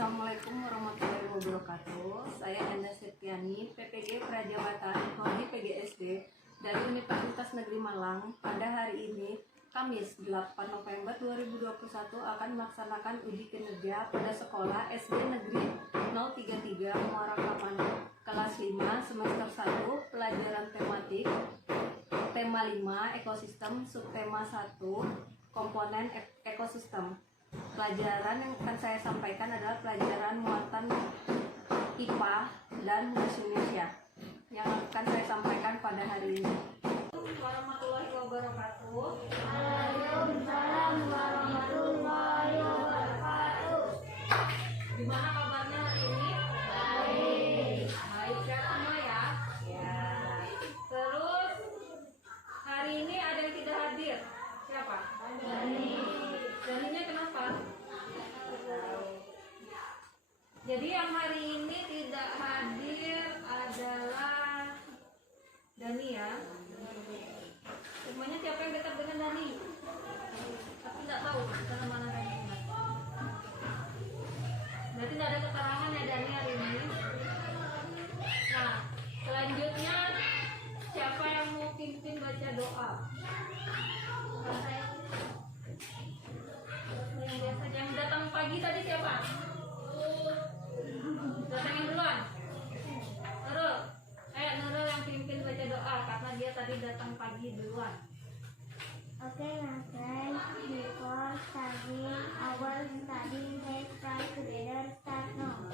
Assalamualaikum warahmatullahi wabarakatuh. Saya Enda Setiani, PPG Prajabatan Prodi PGSD dari Universitas Negeri Malang. Pada hari ini, Kamis 8 November 2021 akan melaksanakan uji kinerja pada sekolah SD Negeri 033 Muara Kamano kelas 5 semester 1 pelajaran tematik tema 5 ekosistem subtema 1 komponen ekosistem. Pelajaran yang akan saya sampaikan adalah pelajaran muatan IPA dan Bahasa Indonesia yang akan saya sampaikan pada hari ini. Warahmatullahi wabarakatuh. Waalaikumsalam warahmatullahi wabarakatuh. Gimana kabarnya hari ini? Baik. Baik sehat semua ya? Ya. Terus hari ini ada yang tidak hadir. Siapa? Daninya kenapa? Jadi yang hari ini tidak hadir adalah Dani ya. Semuanya siapa yang dekat dengan Dani? Tapi tidak tahu sana mana Dani. Berarti tidak ada keterangan ya Dani hari ini. Nah, selanjutnya siapa yang mau pimpin baca doa? Yang biasa, yang datang pagi tadi siapa? Datangin duluan. Nurul. Nurul yang pimpin baca doa karena dia tadi datang pagi duluan. Okay, my friends, before studying, our studying has try together start now.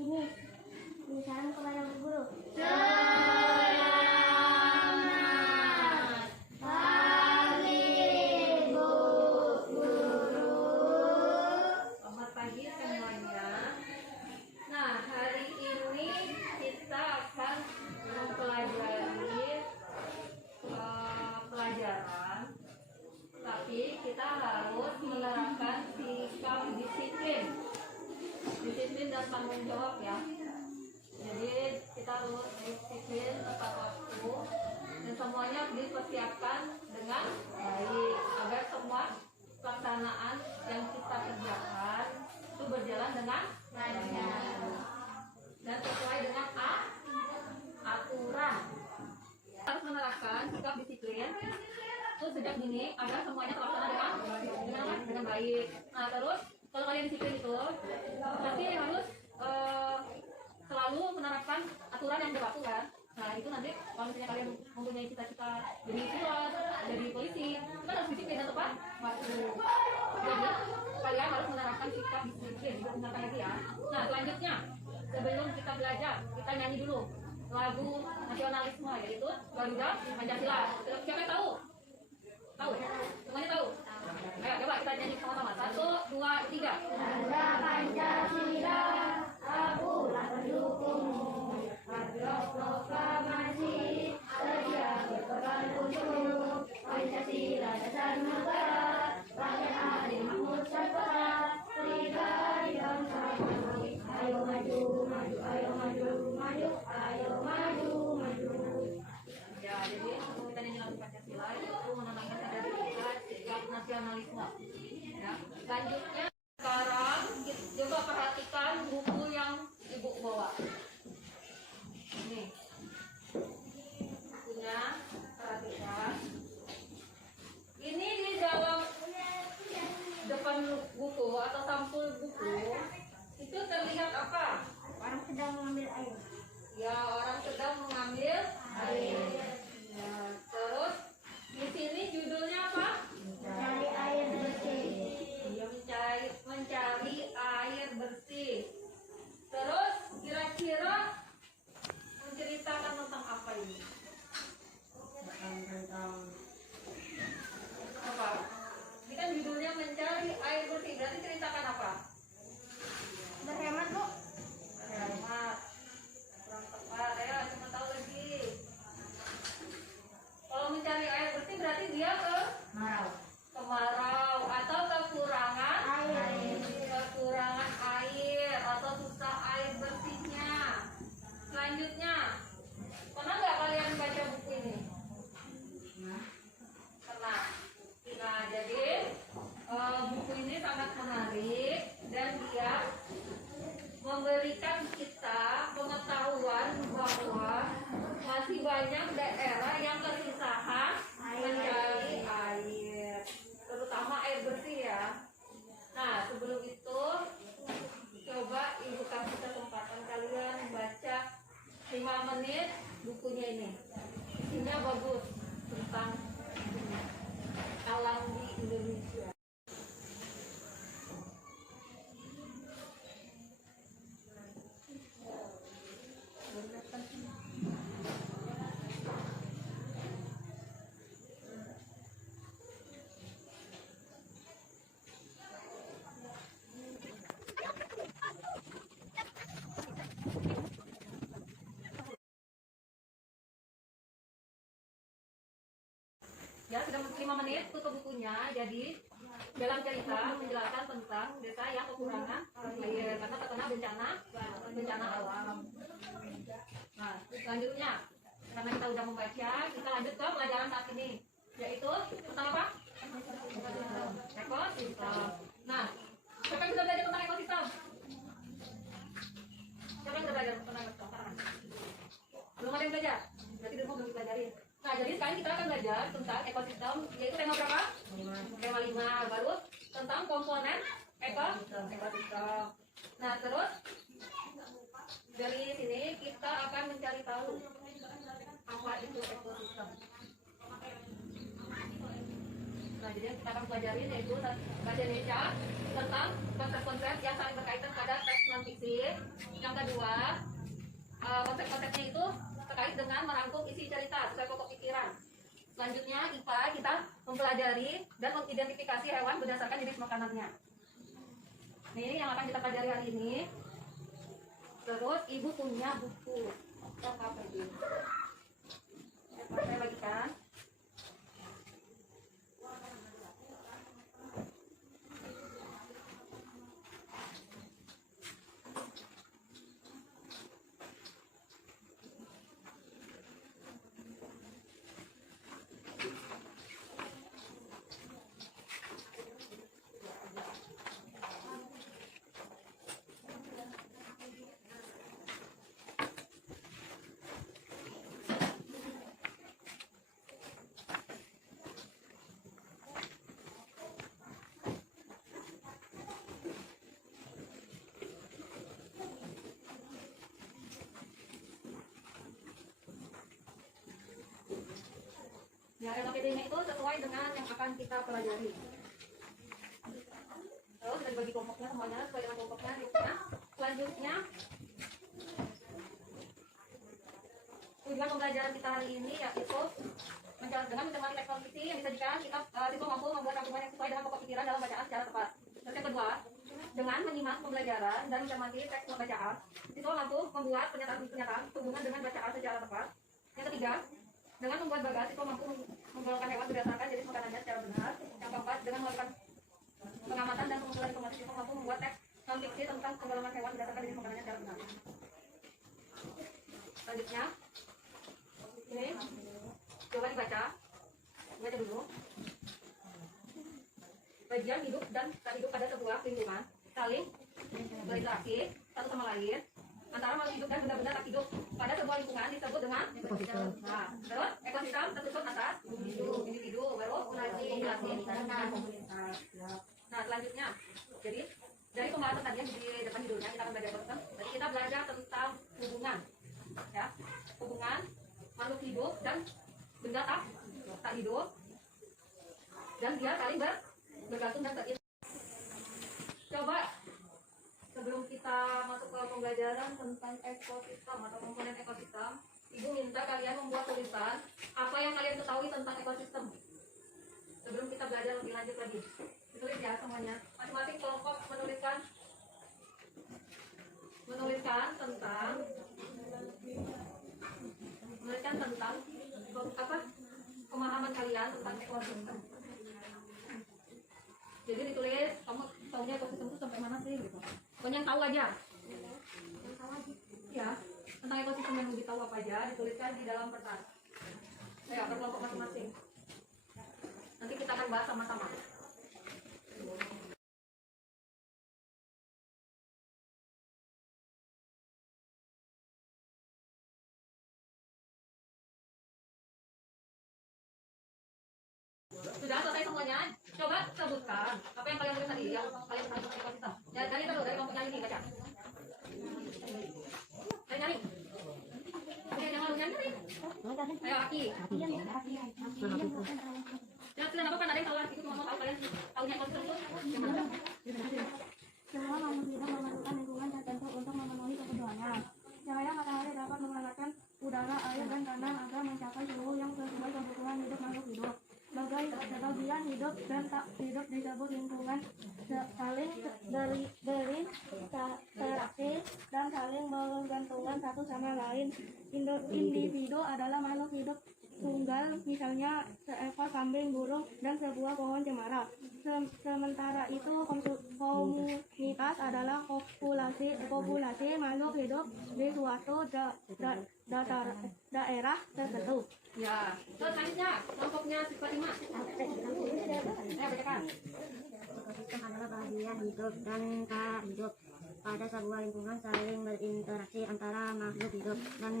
Ini tulisan kepada Bu Guru. Selamat pagi Bu Guru. Selamat pagi semuanya. Nah, hari ini kita akan mempelajari pelajaran, tapi kita harus menerapkan sikap disiplin dan tanggung jawab ya. Jadi kita harus disiplin tepat waktu dan semuanya dipersiapkan dengan baik agar semua pelaksanaan yang kita kerjakan itu berjalan dengan lancar dan sesuai dengan aturan. Harus menerapkan sikap disiplin itu sejak dini agar semuanya terlaksana dengan baik. Nah, terus kalau kalian disiplin itu pasti harus selalu menerapkan aturan yang berlaku kan. Nah, itu nanti kalau misalnya kalian mempunyai cita-cita jadi pilot, jadi polisi, kan harus disiplin dan tepat waktu. Jadi kalian harus menerapkan sikap disiplin. Dengarkan lagi ya. Nah, selanjutnya sebelum kita belajar, kita nyanyi dulu lagu nasionalisme, yaitu Garuda Pancasila. Siapa yang tahu? Tahu? Semuanya tahu? Ayo coba kita nyanyi sama-sama. 1, 2, 3. Garuda Pancasila, akulah pendukungmu. Rakyat proklamasi, sedia berkorban untuk Pancasila dasar negara. Rakyat adil makmur sejahtera, berdikari bangsa kami. Ayo maju, maju, ayo maju, maju, ayo maju, maju. Ya, jadi kita nyanyi lagu Pancasila itu menanamkan dari kita sikap nasionalisme. Ya. Selanjutnya sekarang kita coba perhatikan buku yang ibu bawa. Ini bukunya, perhatikan. Ini di dalam depan buku atau sampul buku itu terlihat apa? Orang sedang mengambil air. Ya, orang sedang mengambil air. Ya, terus di sini judulnya apa? Mencari air bersih. Dia mencari air bersih. Terus kira-kira menceritakan tentang apa ini? Apa? Ini kan judulnya mencari air bersih. Berarti ceritakan apa? Berhemat, Bu. Hemat. Kurang tepat ya. ini. Isinya bagus tentang alam di Indonesia. Ya, sudah 5 menit tutup bukunya. Jadi dalam cerita menjelaskan tentang desa yang kekurangan air karena terkena bencana alam. Nah, selanjutnya karena kita udah membaca, kita lanjut ke pelajaran saat ini, yaitu tentang apa? Ekosistem. Nah, siapa yang sudah belajar tentang ekosistem? Siapa yang sudah belajar tentang ekosistem? Belum ada yang belajar? Berarti dulu belum dipelajarin. Nah, jadi sekarang kita akan belajar tentang ekosistem, yaitu tema berapa? Tema 5. Baru tentang komponen ekosistem. Nah, terus dari sini kita akan mencari tahu apa itu ekosistem. Nah, jadi yang kita akan pelajari yaitu bahasa Indonesia tentang konsep-konsep yang saling berkaitan pada teks non fiksi. Yang kedua, konsep-konsepnya itu terkait dengan merangkum isi cerita sesuai pokok pikiran. Selanjutnya IPA kita mempelajari dan mengidentifikasi hewan berdasarkan jenis makanannya. Ini yang akan kita pelajari hari ini. Terus ibu punya buku apa ini? Saya bagikan. Ya, LPD-nya itu sesuai dengan yang akan kita pelajari. Terus dan bagi kelompoknya semuanya sesuai dengan kelompoknya. Selanjutnya, tujuan pembelajaran kita hari ini yaitu dengan mencermati teks non fiksi yang disajikan, kita siswa mampu membuat rangkuman yang sesuai dengan pokok pikiran dalam bacaan secara tepat. Terus yang kedua, dengan menyimak pembelajaran dan mencermati teks bacaan, siswa mampu membuat pernyataan hubungan dengan bacaan secara tepat. Yang ketiga, dengan membuat bagas, siswa mampu menggolongkan hewan berdasarkan jenis makanannya secara benar. Yang keempat, dengan melakukan pengamatan dan pengumpulan informasi, siswa mampu membuat teks non fiksi tentang penggolongan hewan berdasarkan jenis makanannya secara benar. Selanjutnya, ini coba dibaca dulu. Bagian hidup dan tak hidup pada sebuah lingkungan saling berinteraksi satu sama lain. Antara makhluk hidup dan benda-benda tak hidup pada sebuah lingkungan disebut dengan ekosistem. Nah, terus ekosistem tersusun atas individu, baru populasi, dan komunitas. Nah, selanjutnya, jadi dari pembahasan tadi yang di depan judulnya kita akan belajar ekosistem. Jadi kita belajar tentang hubungan, ya, hubungan makhluk hidup dan benda tak hidup, dan dia saling bergantung dan terintegrasi. Coba sebelum kita masuk ke pembelajaran tentang ekosistem atau komponen ekosistem, ibu minta kalian membuat tulisan apa yang kalian ketahui tentang ekosistem sebelum kita belajar lebih lanjut lagi. Ditulis ya semuanya, masing-masing kelompok menuliskan tentang apa pemahaman kalian tentang ekosistem. Jadi ditulis kamu tahunya ekosistem itu sampai mana sih gitu. Pokoknya yang tahu aja. Yang tahu aja. Ya, tentang ekosistem yang lebih tahu apa aja dituliskan di dalam kertas. Ya, per kelompok masing-masing. Nanti kita akan bahas sama-sama. Sudah selesai semuanya? Coba sebutkan apa yang kalian tulis tadi, yang kalian tahu tentang ekosistem. Ya, dari dulu dari kelompoknya ini baca. Nyari. Yang lalu nyari. Ayo Aki. Ya, sudah apa kan ada yang tahu itu mau tahu kalian tahunya ekosistem itu yang mana? Semua makhluk hidup memerlukan lingkungan tertentu untuk memenuhi kebutuhannya. Cahaya matahari dapat menghangatkan udara, air, dan tanah agar mencapai suhu yang sesuai kebutuhan hidup makhluk hidup. Sebagian hidup dan tak hidup disebut lingkungan saling berinteraksi dan saling bergantungan satu sama lain. Individu adalah makhluk hidup tunggal, misalnya seekor kambing, burung, dan sebuah pohon cemara. Sementara itu komunitas adalah populasi makhluk hidup di suatu daerah tertentu. Ya, terus selanjutnya kelompoknya siswa 5. Bacakan. Ekosistem adalah bagian hidup dan tak hidup pada sebuah lingkungan saling berinteraksi antara makhluk hidup dan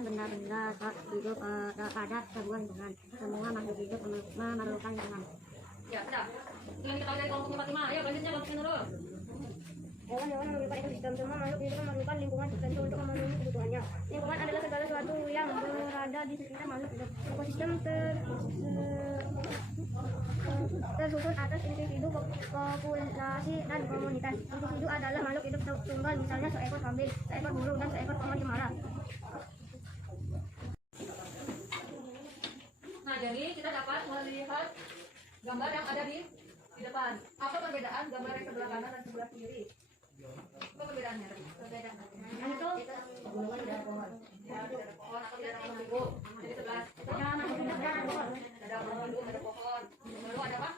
benda-benda tak hidup pada sebuah lingkungan. Semua makhluk hidup memerlukan lingkungan. Ya, sudah. Dengan kita tahu dari kelompoknya Fatimah. Ayo selanjutnya kelompoknya Nurul. Hewan-hewan memerlukan ekosistem. Semua makhluk hidup memerlukan lingkungan tertentu untuk memenuhi kebutuhannya. Lingkungan adalah segala sesuatu yang berada di sekitar makhluk hidup. Ekosistem tersusun atas individu, populasi, dan komunitas. Individu adalah makhluk hidup tunggal, misalnya seekor kambing, seekor burung, dan seekor pohon cemara. Nah, jadi kita dapat melihat gambar yang ada di depan. Apa perbedaan gambar yang sebelah kanan dan sebelah kiri? Apa perbedaannya? Itu Tidak ada pohon atau tidak ada pohon hidup. Jadi sebelah itu ada pohon hidup, ada pohon. Lalu ada apa?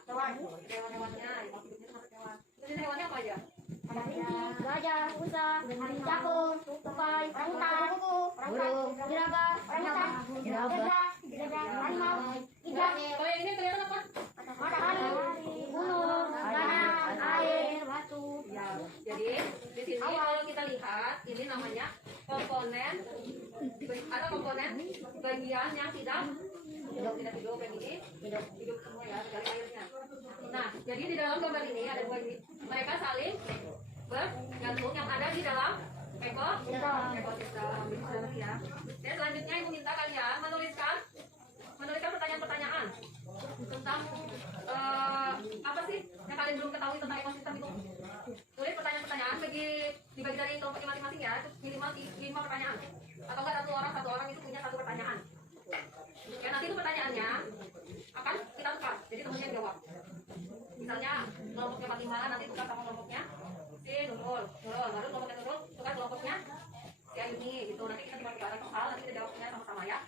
Hewan-hewannya. Hidupnya sama hewan. Terus hewannya apa aja? gajah, rusa, cakung, tupai, orangutan, burung, jerapah, harimau, ikan, Kalau yang ini kelihatan apa? matahari, gunung, tanah, air, batu. Ya, jadi di sini kalau kita lihat ini namanya komponen, ada komponen bagian yang tidak hidup yang ini hidup semua ya dari airnya. Nah, jadi di dalam gambar ini ada dua ini, mereka saling bergantung yang ada di dalam ekosistem ya. Dan selanjutnya ibu minta kalian menuliskan pertanyaan-pertanyaan tentang apa sih yang kalian belum ketahui tentang ekosistem itu. Tulis pertanyaan-pertanyaan dibagi dari kelompoknya masing-masing ya, itu minimal 5 pertanyaan. Atau enggak satu orang itu punya 1 pertanyaan. Ya, nanti itu pertanyaannya akan kita tukar, jadi temennya yang jawab. Misalnya kelompoknya Fatimah nanti tukar sama kelompoknya si Nurul, baru kelompoknya Nurul tukar kelompoknya si ini gitu. Nanti kita tukar soal, nanti kita jawabnya sama-sama ya.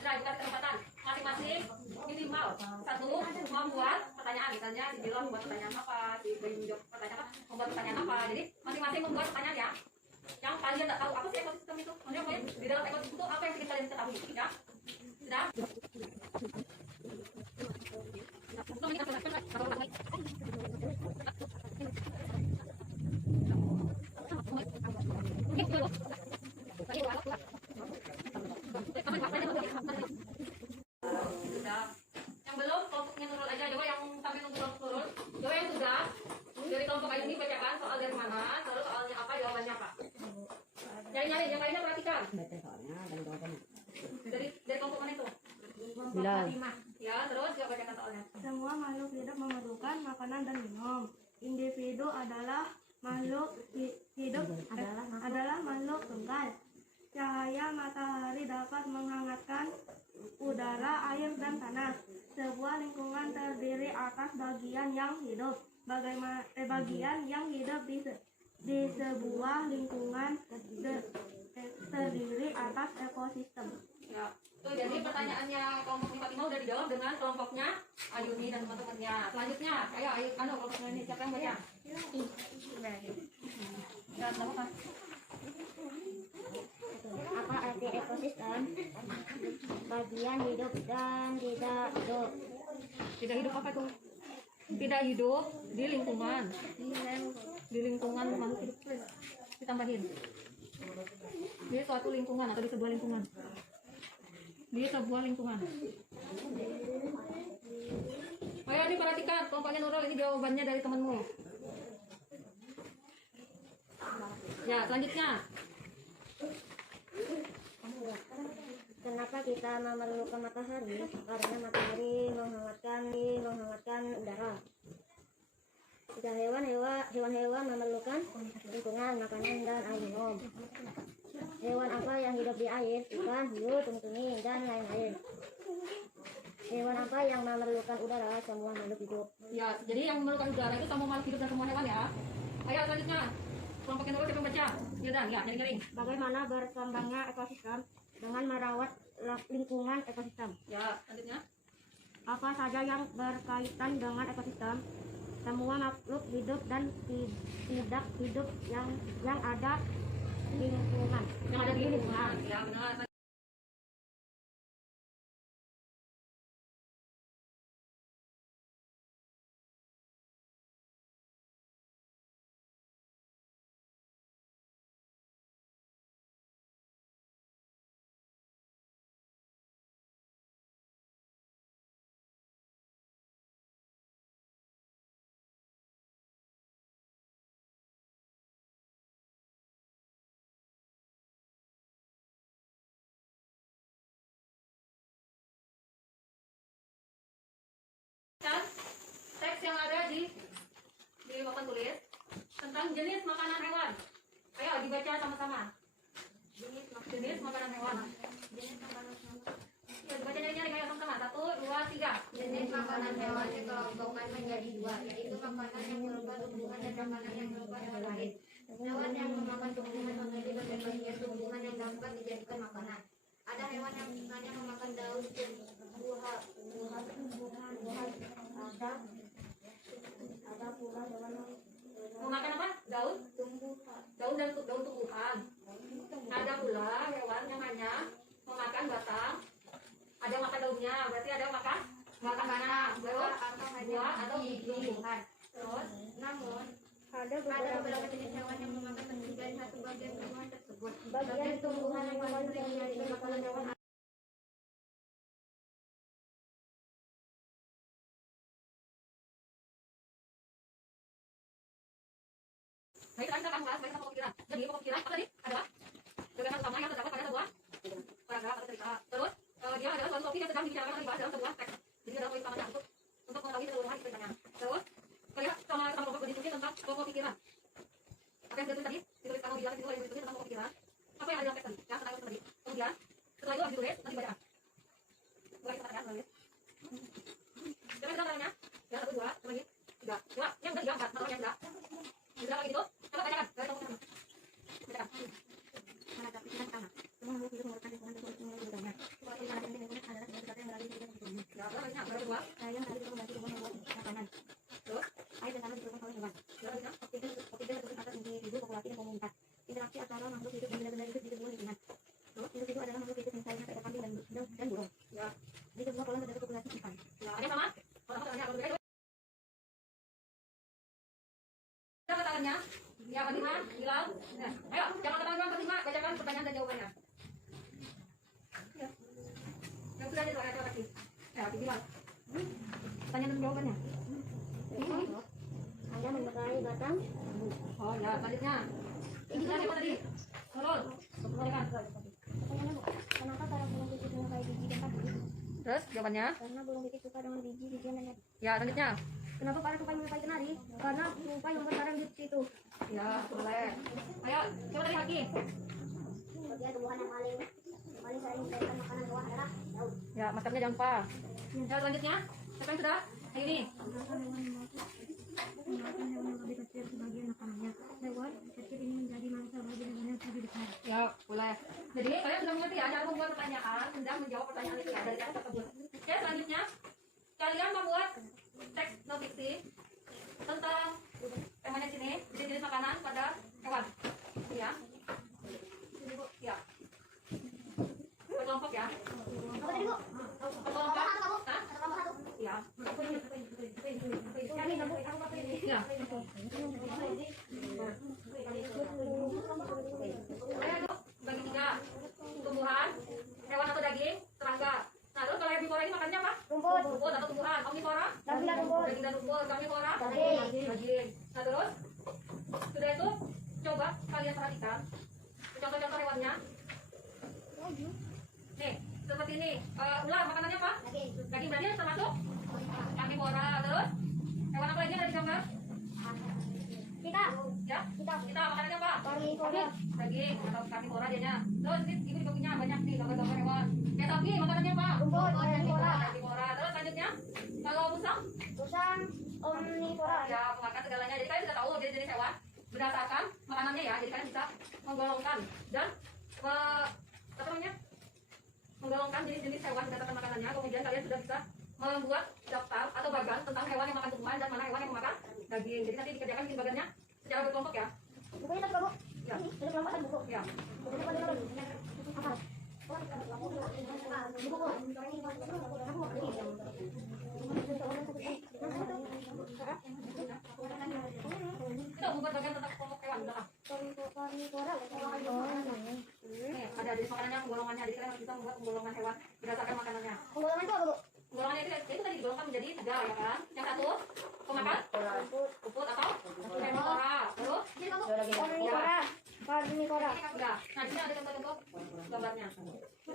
Nah, bukan kesempatan masing-masing minimal 1 membuat pertanyaan. Misalnya si Bila membuat pertanyaan apa, si Bayu menjawab pertanyaan apa, membuat pertanyaan apa. Jadi masing-masing membuat pertanyaan ya. Yang kalian tidak tahu apa sih ekosistem itu? Maksudnya di dalam ekosistem itu apa yang ingin kalian ketahui? Ya? Sudah? Yang belum kelompoknya Nurul aja, coba yang sampai nunggu kelompok Nurul, coba yang sudah dari kelompok ini bacakan soal dari mana, terus soalnya apa, jawabannya apa. Nyari-nyari, yang lainnya perhatikan. Dari kelompok mana itu? Ya, terus coba bacakan soalnya. Semua makhluk hidup memerlukan makanan dan minum. Individu adalah makhluk hidup adalah makhluk tunggal. Cahaya matahari dapat menghangatkan udara, air, dan tanah. Sebuah lingkungan terdiri atas bagian yang hidup. Bagian yang hidup di sebuah lingkungan terdiri atas ekosistem. Ya. Tuh, jadi pertanyaannya kelompoknya Fatimah udah dijawab dengan kelompoknya Ayuni dan teman-temannya. Selanjutnya, ayo kelompoknya ini siapa yang baca? Ya, apa? Apa arti ekosistem? Bagian hidup dan tidak hidup. Tidak hidup apa tuh? Tidak hidup di lingkungan. Di lingkungan makhluk hidup terus ditambahin. Di suatu lingkungan atau di sebuah lingkungan. Di sebuah lingkungan. Ayo ini perhatikan kelompoknya Nurul, ini jawabannya dari temanmu. Ya, selanjutnya. Kenapa kita memerlukan matahari? Karena matahari menghangatkan udara. Jika hewan-hewan memerlukan lingkungan, makanan, dan air minum. Hewan apa yang hidup di air? Ikan, hiu, tumi-tumi, dan lain-lain. Hewan apa yang memerlukan udara? Semua makhluk hidup. Ya, jadi yang memerlukan udara itu semua makhluk hidup dan semua hewan ya. Ayo selanjutnya. Kelompoknya dulu siapa yang baca? Yaudah, ya, nyaring-nyaring. Bagaimana berkembangnya ekosistem dengan merawat lingkungan ekosistem? Ya, selanjutnya. Apa saja yang berkaitan dengan ekosistem? Semua makhluk hidup dan tidak hidup yang ada lingkungan. Yang ada di lingkungan. Ya, benar. Dan teks yang ada di papan tulis tentang jenis makanan hewan. Ayo dibaca sama-sama. Jenis makanan hewan. Ya, dibaca nyari-nyari ayo sama-sama. 1, 2, 3. Jenis makanan hewan dikelompokkan menjadi dua, yaitu makanan yang berupa tumbuhan dan makanan yang berupa hewan lain. Hewan yang memakan tumbuhan memiliki berbagai jenis tumbuhan yang dapat dijadikan makanan. Ada hewan yang hanya memakan daun tumbuhan. Ada pula hewan yang Memakan apa? Daun? Daun dan daun tumbuhan. Ada pula hewan yang hanya memakan batang. Ada makan daunnya, berarti ada makan batangnya. Terus buah atau tumbuhan. Terus, namun Ada ada beberapa beberapa jenis hewan yang memakan lebih dari satu bagian tumbuhan tersebut. bagian tumbuhan yang paling paling sering dijadikan makanan hewan. baik sekarang kita akan bahas baik pokok pikiran. Jadi pokok pikiran apa tadi? Adalah gagasan utama yang terdapat pada sebuah paragraf atau cerita. Terus dia adalah suatu topik yang sedang dibicarakan atau dibahas dalam sebuah teks. Jadi adalah poin utamanya untuk mengetahui keseluruhan ceritanya. Terus kita sama kelompok berdiskusi tentang pokok pikiran. Apa yang ditulis tadi? Ditulis kamu bilang itu yang ditulis tentang pokok pikiran. Apa yang ada dalam teks tadi? Ya, tentang tadi. Kemudian setelah itu habis ditulis nanti dibacakan. Boleh kita bacakan tulis. Jangan kita tanya. Ya, 1, 2, lagi 3. Coba yang udah diangkat, yang enggak. Sudah lagi gitu. Coba bacakan. Bacakan. Mana pikiran pertama? Semua makhluk hidup memerlukan lingkungan untuk hidupnya. Seperti mana penting lingkungan adalah sebuah sesuatu yang melalui kehidupan hidupnya. Ya, berapa baru dua. Yang tadi itu membantu tumbuhan membuat makanan. Terus Air bersama diperlukan oleh hewan. Oksigen tertulis atas individu, populasi, dan komunitas. Interaksi antara makhluk hidup dan benda-benda hidup di sebuah lingkungan. Individu adalah makhluk hidup misalnya seekor kambing dan burung. ya. Di sebuah kolam terdapat populasi ikan. Ya, ada sama? Kalau kamu tanya kalau berbeda. Siapa tangannya? Ya, Fatima, Hilal. Nah, ayo, jangan ketahuan Fatima, bacakan pertanyaan dan jawabannya. Ya. Yang sudah ada doa kasih. Ya, Hilal. Pertanyaan dan jawabannya. Anda menyukai batang? Oh, ya, selanjutnya. Ini siapa tadi? Nurul. Bacakan. Kenapa para burung pipit menyukai biji dan padi? Terus jawabannya? Karena burung pipit suka dengan biji-bijian dan Ya, selanjutnya. kenapa para tupai menyukai kenari? Karena tupai yang berbarang di situ. Ya, boleh. Ayo, coba tadi Hakim. Bagian tumbuhan yang paling sering dijadikan makanan hewan adalah daun. Ya, maskernya jangan lupa. Ya, selanjutnya. Siapa yang sudah? Yang ini. Memakan hewan yang lebih kecil sebagai makanannya. Hewan kecil ini menjadi mangsa bagi hewan yang lebih besar. Ya, boleh. Jadi, kalian sudah mengerti ya cara membuat pertanyaan dan menjawab pertanyaan itu ya dari teks tersebut. Oke, selanjutnya kalian membuat teks non-fiksi tentang temanya sini, jenis makanan pada hewan. Ya. Ya. Berkelompok ya. Apa tadi, Bu? Berkelompok. Hah? Ya. Ya. Ayo, bagi 3. Tumbuhan, hewan atau daging, serangga. Nah, terus kalau herbivora ini makannya apa? Rumput. Rumput atau tumbuhan. Omnivora? Daging dan rumput. Daging dan rumput. Karnivora? Daging. Daging. Nah, terus sudah itu coba kalian perhatikan contoh-contoh hewannya. Nih, seperti ini. Ular makanannya apa? Daging berarti termasuk karnivora. Terus hewan apa lagi yang ada di gambar? Kita. Ya, kita makanannya apa? Karnivora. Daging atau karnivora dianya. Terus ibu juga punya banyak nih gambar-gambar hewan. Kayak sapi makanannya apa? Rumput. Karnivora. Karnivora. Terus selanjutnya kalau musang? Musang. Omnivora. Ya, memakan segalanya. Jadi kalian bisa tahu jenis-jenis hewan berdasarkan makanannya ya. Jadi kalian bisa menggolongkan dan apa namanya? Menggolongkan jenis-jenis hewan berdasarkan makanannya. Kemudian kalian sudah bisa membuat daftar atau bagan tentang hewan yang makan tumbuhan dan mana hewan yang memakan daging. Jadi nanti dikerjakan bikin bagannya secara berkelompok ya. Bukunya satu kelompok. Ya. Satu kelompok satu buku. Ya. Apa? Kita membuat bagian tentang kelompok hewan belakang. Karnivora. Nih, ada jenis makanannya, penggolongannya. Jadi kalian harus bisa membuat penggolongan hewan berdasarkan makanannya. Penggolongan itu apa, Bu? Penggolongannya itu tadi digolongkan menjadi 3 ya kan? Yang satu pemakan rumput atau herbivora. Terus Omnivora. Karnivora. enggak. Nah, di sini ada contoh-contoh gambarnya. Ya,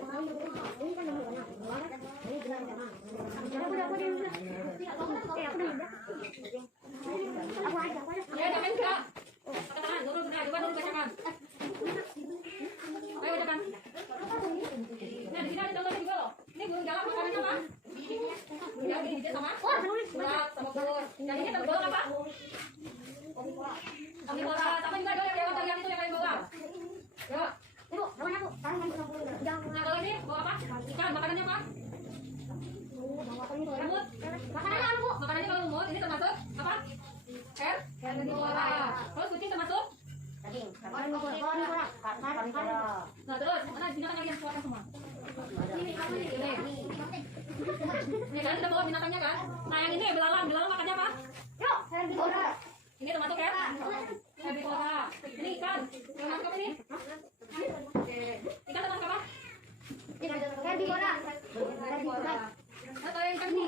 jangan enggak. Pakai tangan, dulu bacakan. Ayo bacakan. Nah, di sini ada contohnya juga loh. Ini burung jalak makanannya apa? Ya, digigit sama ulat sama telur. Yang ini tergolong apa? Omnivora. Sama juga ada yang hewan tadi yang itu yang lain bawa. Ya. Ibu, hewan aku. Nah, kalau ini bawa apa? Ikan. Makanannya apa? Lumut. Makanannya apa, Bu? Makanannya kalau lumut ini termasuk apa? Herbivora. Terus kucing termasuk? Karnivora. Nah, terus mana binatang yang keluarkan semua? Ini. Ini kalian sudah bawa binatangnya kan? Nah, yang ini belalang makannya apa? Yuk, herbivora. Ini termasuk ya? Herbivora. Ini ikan. Yang masuk apa ini? Oke. Ikan termasuk apa? Herbivora. Herbivora. Atau yang ikan ini?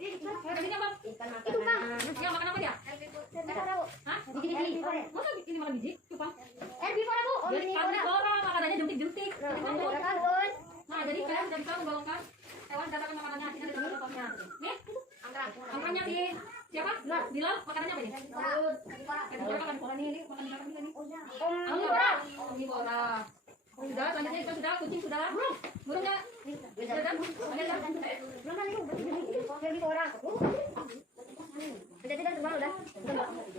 Ini apa? Itu Kang. Ya, makan apa dia? Herbivora, Bu. Hah? Herbivora. Masa ini makan biji? Cupang. Herbivora, Bu. Jadi Omnivora. karnivora makanannya jentik-jentik. Herbivora kan, Bun. Nah, jadi kalian sudah bisa menggolongkan hewan berdasarkan makanannya. Sini ada contohnya. Nih, angkanya si siapa? Bilal, makanannya apa ini? Herbivora kan ini makan binatang ini. Omnivora. Omnivora. Sudah, selanjutnya ikan sudah, kucing sudah. Burungnya sudah kan? Herbivora. Jadi kan terbang udah.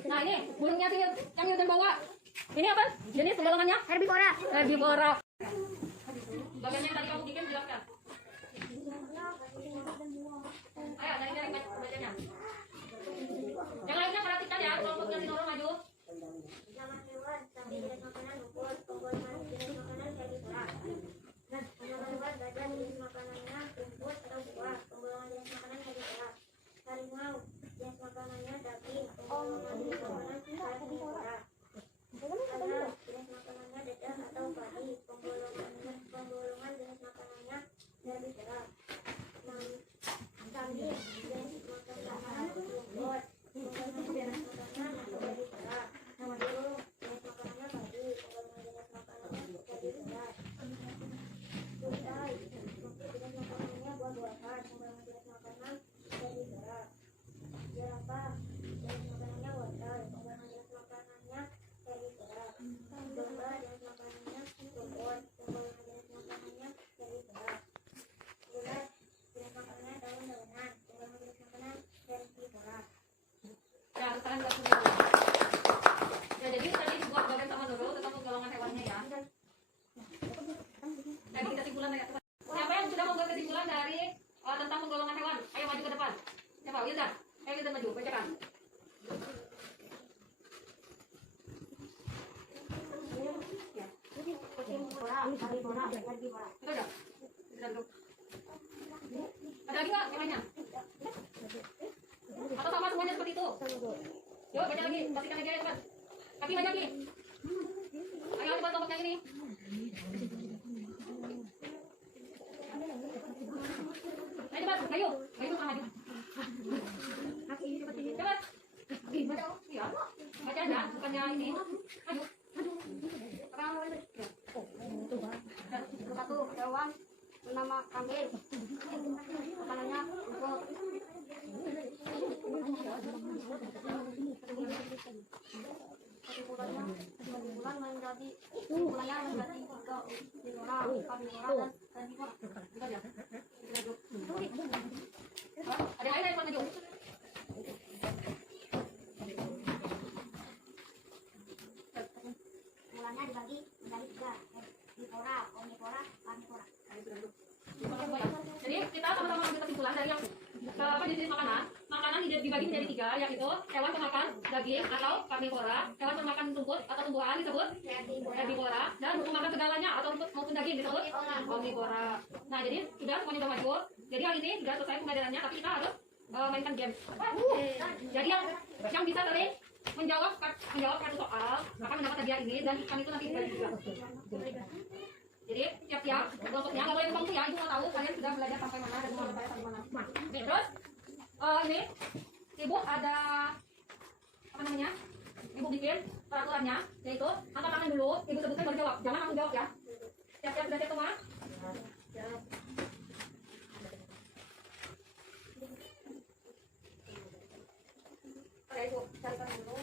Nah, ini burungnya si yang Yuden bawa. Ini apa? Jenis penggolongannya? Herbivora. Herbivora. Bagian yang tadi kamu bikin jelaskan. Ayo, dari bacanya. Yang lainnya perhatikan ya, kelompoknya si Nurul maju. Nama hewan, sapi, jenis makanan, rumput, penggolongan jenis makanan, herbivora. Nama hewan, badan, jenis makanannya, rumput atau buah, penggolongan jenis makanan, herbivora. Harimau, jenis makanannya, daging, penggolongan jenis makanan, herbivora. Ayam, jenis makanannya, dadah atau padi, penggolongan jenis makanannya, herbivora. Kambing, jenis makanan, rumput, penggolongan jenis makanan, herbivora. Burung, jenis makanannya padi, penggolongan jenis makanannya, herbivora. Kucai, jenis makanannya buah-buahan, penggolongan jenis makanan, herbivora. Jerapah, jenis makanannya wortel, penggolongan jenis makanannya, herbivora. Domba, jenis makanannya rumput, penggolongan jenis makanannya, herbivora. Ulat, jenis makanannya daun-daunan, penggolongan jenis makanan, herbivora. Ya, sekarang kita sudah. Ya, jadi tadi dibuat bagian sama Nurul tentang penggolongan hewannya ya. Jadi kita kesimpulan ya. Siapa yang sudah membuat kesimpulan dari tentang penggolongan hewan? Ayo maju ke depan. Siapa? Wildan. Ayo Wildan maju, bacakan. Herbivora. Itu udah. Sudah dulu. Ada lagi nggak yang lainnya? Atau sama semuanya seperti itu? Yuk, baca lagi. Pastikan lagi ayo cepat. Kaki baca lagi. Ayo cepat tomboknya ini. Ayo cepat, ayo. Ayo maju. Cepat. Iya. Baca aja, bukannya ini. Maju. Satu hewan bernama panggil. Kepalanya empuk. Bulan menjadi bulannya menjadi tiga karnivora dan karnivora. Ada yang lain maju. Bulannya dibagi menjadi tiga, herbivora, omnivora, karnivora. Jadi kita sama-sama ambil kesimpulan dari yang apa jenis makanan. Makanan dibagi menjadi tiga, yaitu hewan pemakan daging atau karnivora, hewan pemakan rumput atau tumbuhan disebut herbivora, dan pemakan segalanya atau rumput maupun daging disebut omnivora. Nah, jadi sudah semuanya sudah maju. Jadi hari ini sudah selesai pembelajarannya, tapi kita harus mainkan game. Jadi yang bisa sering menjawab satu soal akan mendapat hadiah ini, dan ikan itu nanti dibagi juga. Jadi siap-siap kelompoknya, nggak boleh kelompok ya, ibu mau tahu kalian sudah belajar sampai mana dan mau sampai mana. Terus ini ibu ada apa namanya? Ibu bikin peraturannya, yaitu angkat tangan dulu, ibu sebutkan baru jawab, jangan langsung jawab ya. Siap-siap sudah siap semua? Siap. Oke, ibu carikan dulu.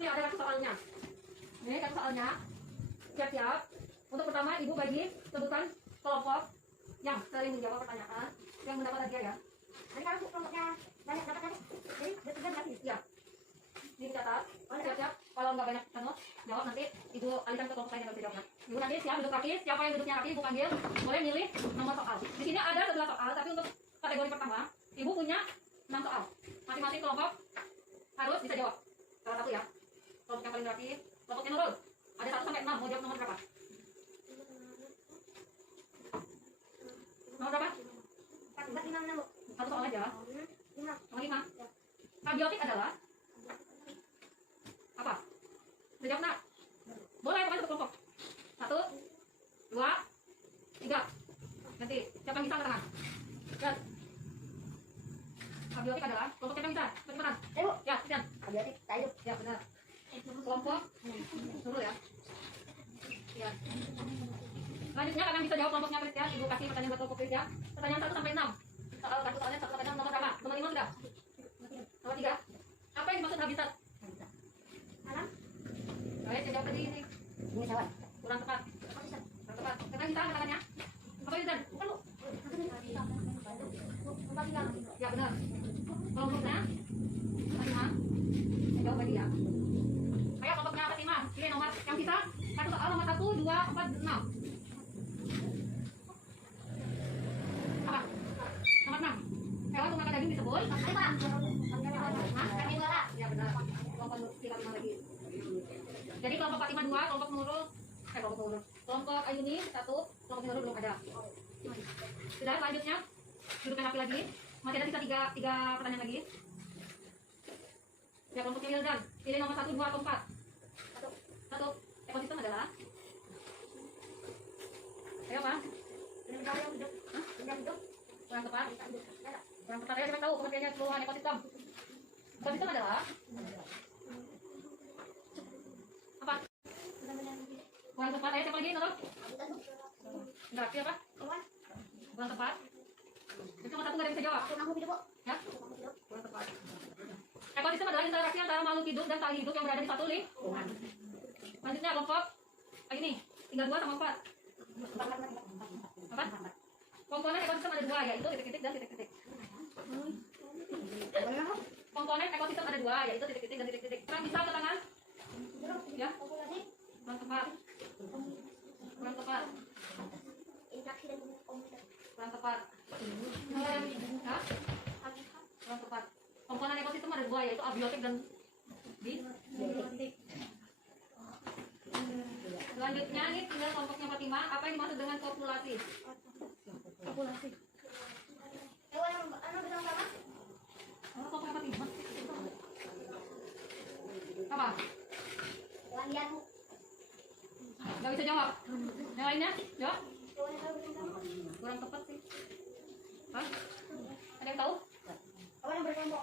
Ini ada kartu soalnya. Ini kartu soalnya. Siap-siap. Untuk pertama, ibu bagi sebutkan kelompok yang sering menjawab pertanyaan yang mendapat hadiah ya. Nanti kalau kelompoknya banyak dapat kan? Jadi bertiga gratis. Ya. Ini dicatat. Siap-siap. Kalau nggak banyak jawab nanti ibu alihkan ke kelompok lain yang bisa jawabnya. Ibu nanti siap duduk rapi. Siapa yang duduknya rapi ibu panggil. Boleh milih nomor soal. Di sini ada 11 soal, tapi untuk kategori pertama ibu punya 6 soal. Masing-masing kelompok harus bisa jawab. Salah satu ya. Kelompok yang paling rapi, kelompoknya Nurul. Ada 1 sampai 6, mau jawab nomor berapa? Nomor berapa? 4, 5, 6. Satu soal aja. 5. Nomor 5. Abiotik adalah apa? Bisa jawab nak? Boleh, pokoknya satu kelompok. 1, 2, 3. Nanti siapa yang bisa angkat tangan? Lihat. Abiotik adalah kelompok yang bisa. Cepetan. Ayo. Ya, sekian. Abiotik, tayo. Ya, benar. Kelompok dulu ya. Ya. Selanjutnya kalian bisa jawab kelompoknya Chris ya. Ibu kasih pertanyaan buat kelompok Chris ya. Pertanyaan 1 sampai 6. Soal kartu soalnya 1 sampai 6 nomor berapa? Nomor 5 sudah? Nomor 3. Apa yang dimaksud habitat? Alam. Saya jawab tadi ini. Ini sawan. Kurang tepat. Kurang tepat. Karena kita angkat tangannya. Apa itu dan? Bukan lu. Ya benar. Kelompoknya Fatimah. Jawab lagi ya. Ayo kelompoknya Fatimah. Ini nomor yang bisa. Satu soal nomor 1, 2, 4, 6. Apa? Nomor 6. Hewan pemakan daging disebut. Karnivora. Ya benar. Kelompok Fatimah lagi. Jadi kelompok Fatimah 2, kelompok Nurul. Kelompok Ayuni 1, kelompok Nurul belum ada. Sudah, selanjutnya dudukkan rapi lagi. Masih ada sisa 3 pertanyaan lagi. Ya, kelompoknya Wildan. Pilih nomor 1, 2, atau 4. 1. Ekosistem adalah. Ayo apa? Kurang tepat. Kurang tepat. Ayo kita tahu pengertiannya keseluruhan ekosistem. Ekosistem adalah apa? Kurang tepat. Ayo siapa lagi? Tolong. Berarti apa? Kurang tepat. Itu nomor 1 nggak ada yang bisa jawab. Ya? Kurang tepat. Ekosistem adalah interaksi antara makhluk hidup dan tak hidup yang berada di satu lingkungan. Selanjutnya kelompok ini tinggal 2 sama 4. Apa? Komponen ekosistem ada 2, yaitu titik-titik dan titik-titik. Komponen ekosistem ada 2, yaitu titik-titik dan titik-titik. Sekarang bisa ke tangan? Ya? Kurang tepat. Kurang tepat. Kurang tepat. Ya? Kurang tepat. Komponen ekosistem ada 2, yaitu abiotik dan biotik. Selanjutnya nih tinggal kelompoknya Fatimah. Apa yang dimaksud dengan populasi? Populasi. Hewan yang bersama sama? Kelompoknya Fatimah. Apa? Hewan liar. Gak bisa jawab. Yang lainnya? Jawab. Hewan yang bersama sama? Kurang tepat sih. Hah? Ada yang tahu? Kawan yang berkelompok.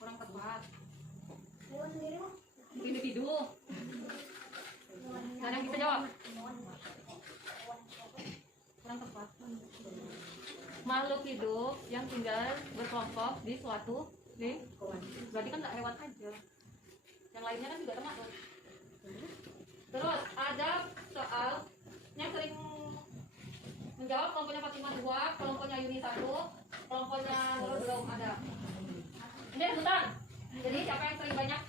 Kurang tepat. Hewan sendiri mah. Individu. Nggak ada yang bisa jawab. Kurang tepat. Makhluk hidup yang tinggal berkelompok di suatu lingkungan. Berarti kan nggak hewan aja. Yang lainnya kan juga termasuk. Terus ada soal yang sering menjawab kelompoknya Fatimah 2, kelompoknya Yuni 1, kelompoknya Nurul belum ada. Ini rebutan. Jadi siapa yang sering banyak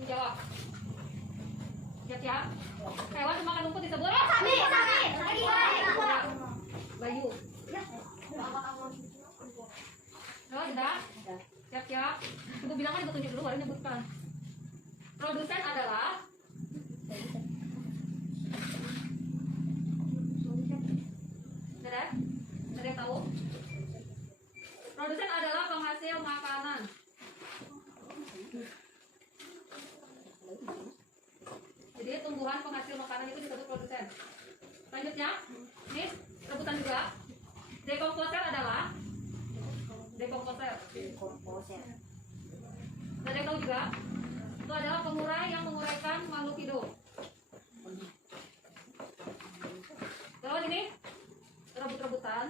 menjawab? Siap-siap. Hewan yang makan rumput disebut Sapi. Bayu. Terus sudah? Siap-siap. Ibu bilang kan ibu tunjuk dulu baru nyebutkan. Produsen adalah Sudah? Ada yang tahu? Produsen adalah penghasil makanan. Jadi tumbuhan penghasil makanan itu disebut produsen. Selanjutnya, ini rebutan juga. Dekomposer adalah dekomposer. Ada yang tahu juga? Itu adalah pengurai yang menguraikan makhluk hidup. Terus ini rebut-rebutan.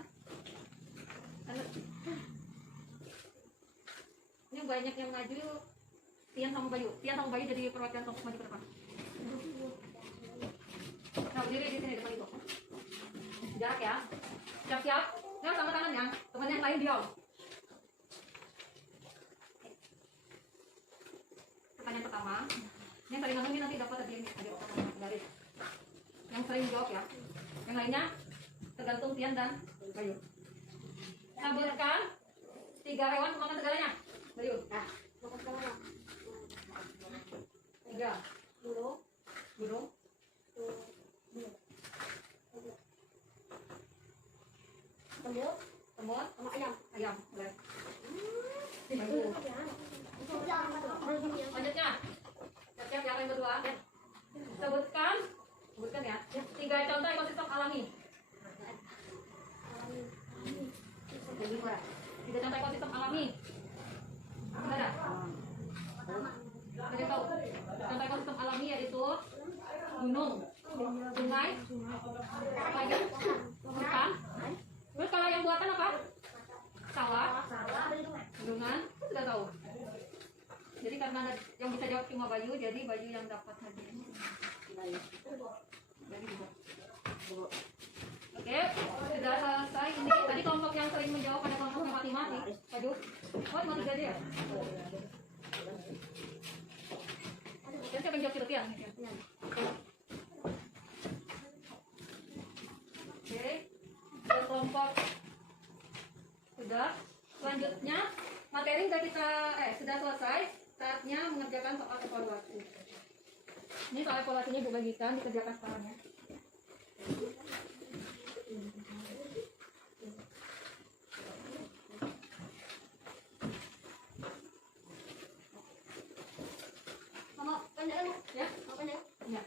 Ini banyak yang maju. Tian sama Bayu jadi perwakilan kelompok maju ke depan. Nah, berdiri di sini depan itu. Jarak ya. Siap-siap. Nah, sama tangannya. Teman yang lain diam. Pertanyaan pertama. Yang sering ngomongin nanti dapat tadi garis. Yang sering jawab ya. Yang lainnya tergantung Tian dan Bayu. Sebutkan 3 hewan pemakan segalanya. Bayu. 3. Burung. Semut. Sama ayam. Ayam. Boleh. Bayu. Selanjutnya. Siap-siap siapa yang berdua? Sebutkan ya. 3 contoh ekosistem alami. 3 contoh ekosistem alami. Ada? Ada yang tahu? Contoh ekosistem alami yaitu gunung, sungai, apa lagi? Hutan. Terus kalau yang buatan apa? Sawah, bendungan. Sudah tahu. Jadi karena yang bisa jawab cuma Bayu, jadi Bayu yang dapat hadiah. Oke, sudah selesai ini. Tadi kelompok yang sering menjawab pada kelompoknya matematik. Bayu, mau 3 dia. Dan siapa yang jawab itu Tian? Oke, kelompok sudah. Selanjutnya materi sudah selesai. Saatnya mengerjakan soal evaluasi. Ini soal evaluasinya Ibu bagikan, dikerjakan sekarang ya. Sama pendek Ya? Sama pendek. Ya.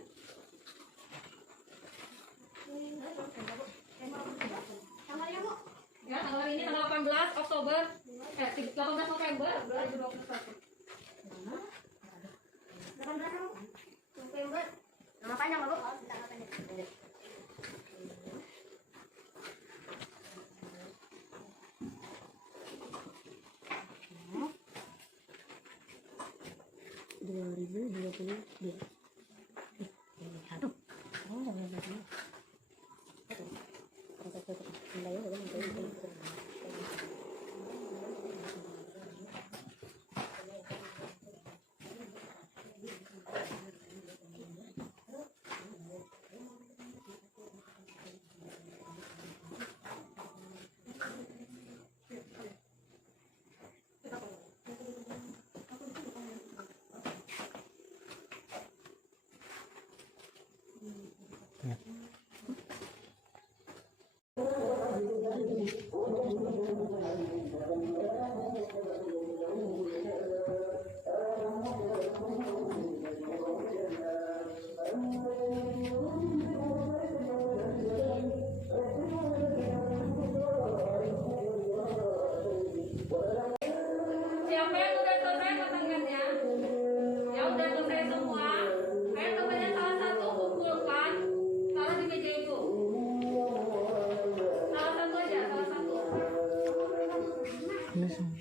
Tanggalnya Bu. Ya, tanggal hari ini tanggal 18 Oktober 18 November 2021. 18 November. Nama panjang Bu. Nama pendek. tulis.